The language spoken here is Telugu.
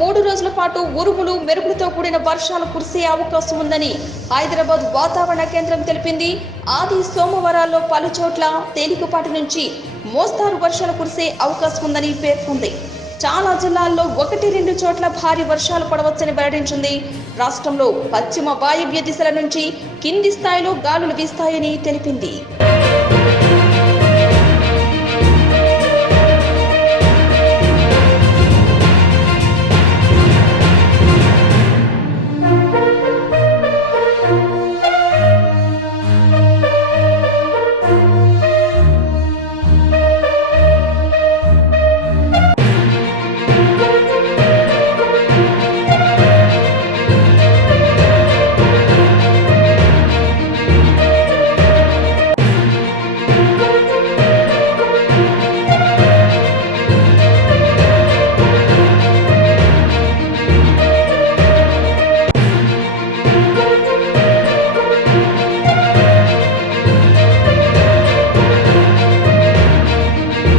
3 రోజుల పాటు ఉరుములు మెరుపులతో కూడిన వర్షాలు కురిసే అవకాశం ఉందని హైదరాబాద్ వాతావరణ కేంద్రం తెలిపింది. ఆది సోమవారాల్లో పలు చోట్ల తేలికపాటి నుంచి మోస్తారు వర్షాలు కురిసే అవకాశం ఉందని పేర్కొంది. చాలా జిల్లాల్లో 1-2 చోట్ల భారీ వర్షాలు పడవచ్చని వెల్లడించింది. రాష్ట్రంలో పశ్చిమ వాయువ్య దిశల నుంచి కింది స్థాయిలో గాలులు వీస్తాయని తెలిపింది.